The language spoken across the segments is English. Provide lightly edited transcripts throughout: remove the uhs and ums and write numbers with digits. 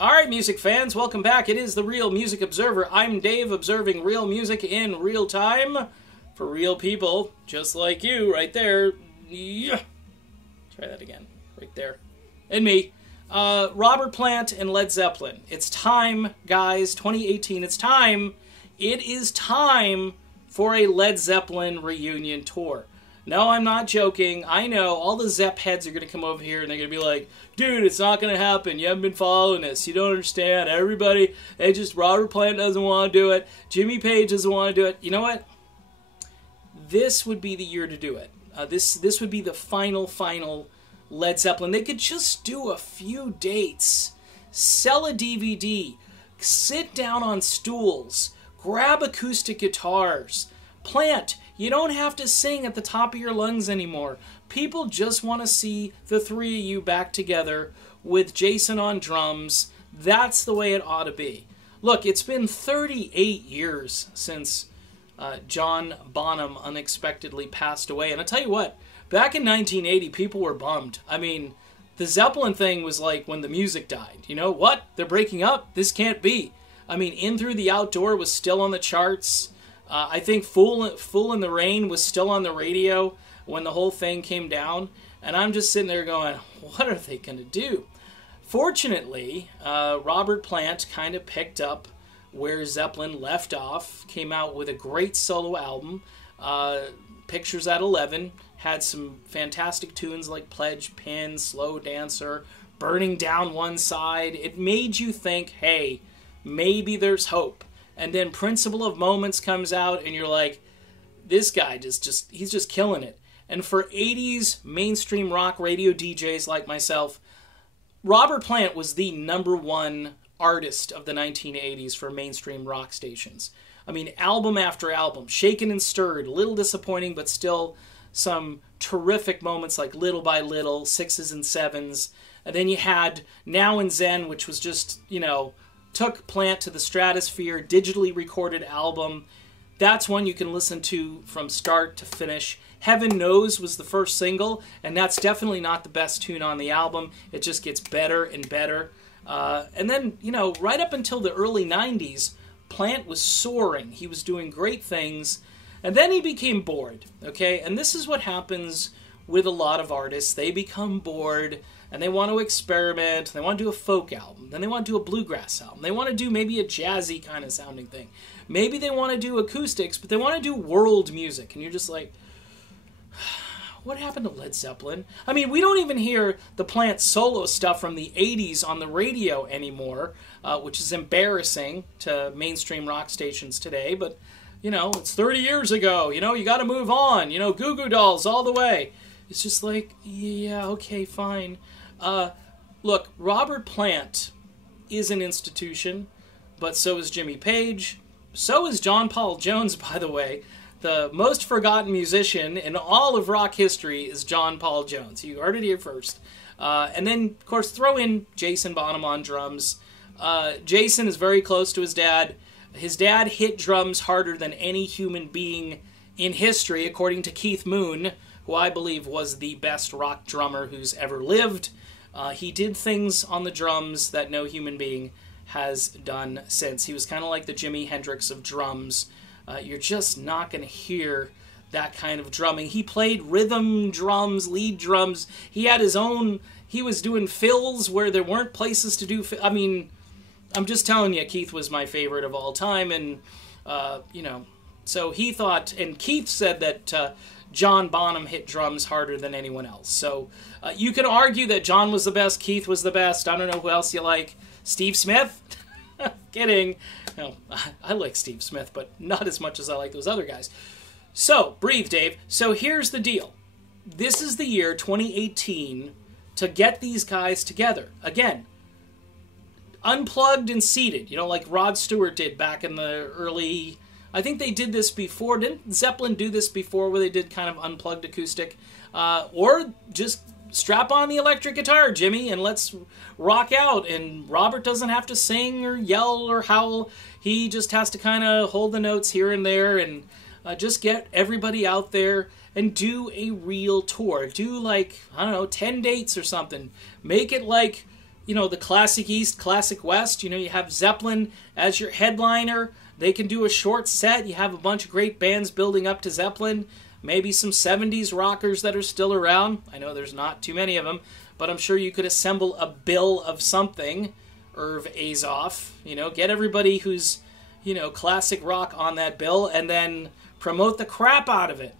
All right, music fans, welcome back. It is the Real Music Observer. I'm Dave, observing real music in real time for real people, just like you, right there. Yeah. Try that again, right there. And me. Robert Plant and Led Zeppelin. It's time, guys, 2018, it's time. It is time for a Led Zeppelin reunion tour. No, I'm not joking. I know all the Zepp heads are going to come over here and they're going to be like, dude, it's not going to happen. You haven't been following this. You don't understand. Everybody, Robert Plant doesn't want to do it. Jimmy Page doesn't want to do it. You know what? This would be the year to do it. This would be the final Led Zeppelin. They could just do a few dates. Sell a DVD. Sit down on stools. Grab acoustic guitars. Plant, you don't have to sing at the top of your lungs anymore. People just want to see the three of you back together with Jason on drums. That's the way it ought to be. Look, it's been 38 years since John Bonham unexpectedly passed away. And I'll tell you what, back in 1980, people were bummed. I mean, the Zeppelin thing was like when the music died. You know what? They're breaking up? This can't be. I mean, In Through the Outdoor was still on the charts. I think Fool in the Rain was still on the radio when the whole thing came down. And I'm just sitting there going, what are they going to do? Fortunately, Robert Plant kind of picked up where Zeppelin left off, came out with a great solo album, Pictures at 11, had some fantastic tunes like Pledge Pin, Slow Dancer, Burning Down One Side. It made you think, hey, maybe there's hope. And then Principle of Moments comes out, and you're like, this guy he's just killing it. And for 80s mainstream rock radio DJs like myself, Robert Plant was the #1 artist of the 1980s for mainstream rock stations. I mean, album after album, Shaken and Stirred, a little disappointing, but still some terrific moments like Little by Little, Sixes and Sevens. And then you had Now and Zen, which was just, you know, took Plant to the stratosphere, digitally recorded album. That's one you can listen to from start to finish. Heaven Knows was the first single, and that's definitely not the best tune on the album. It just gets better and better. And then, you know, right up until the early 90s, Plant was soaring. He was doing great things. And then he became bored, okay? And this is what happens with a lot of artists. They become bored, and they want to experiment. They want to do a folk album. Then they want to do a bluegrass album. They want to do maybe a jazzy kind of sounding thing. Maybe they want to do acoustics, but they want to do world music. And you're just like, what happened to Led Zeppelin? I mean, we don't even hear the Plant solo stuff from the 80s on the radio anymore, which is embarrassing to mainstream rock stations today. But, you know, it's 30 years ago. You know, you got to move on. You know, Goo Goo Dolls all the way. It's just like, yeah, okay, fine. Look, Robert Plant is an institution, but so is Jimmy Page. So is John Paul Jones, by the way. The most forgotten musician in all of rock history is John Paul Jones. You heard it here first. And then, of course, throw in Jason Bonham on drums. Jason is very close to his dad. His dad hit drums harder than any human being in history, according to Keith Moon, who I believe was the best rock drummer who's ever lived. He did things on the drums that no human being has done since. He was kind of like the Jimi Hendrix of drums. You're just not going to hear that kind of drumming. He played rhythm drums, lead drums. He had his own, he was doing fills where there weren't places to do, I mean, I'm just telling you, Keith was my favorite of all time. And, you know, so he thought, and Keith said that John Bonham hit drums harder than anyone else. So you can argue that John was the best, Keith was the best. I don't know who else you like. Steve Smith? Kidding. No, I like Steve Smith, but not as much as I like those other guys. So, breathe, Dave. So here's the deal. This is the year, 2018, to get these guys together. Again, unplugged and seated, you know, like Rod Stewart did back in the early... I think they did this before. Didn't Zeppelin do this before where they did kind of unplugged acoustic? Or just strap on the electric guitar, Jimmy, and let's rock out. And Robert doesn't have to sing or yell or howl. He just has to kind of hold the notes here and there and just get everybody out there and do a real tour. Do like, I don't know, 10 dates or something. Make it like you know, the classic East, classic West. You know, you have Zeppelin as your headliner. They can do a short set. You have a bunch of great bands building up to Zeppelin. Maybe some 70s rockers that are still around. I know there's not too many of them, but I'm sure you could assemble a bill of something. Irv Azoff, you know, get everybody who's, you know, classic rock on that bill, and then promote the crap out of it.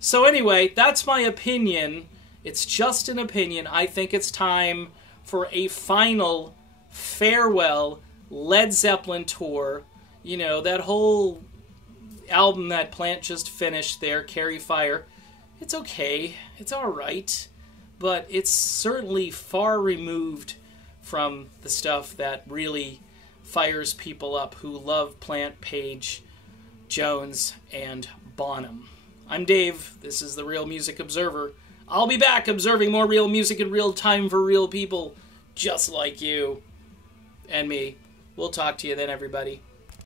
So anyway, that's my opinion. It's just an opinion. I think it's time for a final farewell Led Zeppelin tour. You know, that whole album that Plant just finished there, Carry Fire, it's okay. It's alright. But it's certainly far removed from the stuff that really fires people up who love Plant, Page, Jones, and Bonham. I'm Dave. This is the Real Music Observer. I'll be back observing more real music in real time for real people just like you and me. We'll talk to you then, everybody.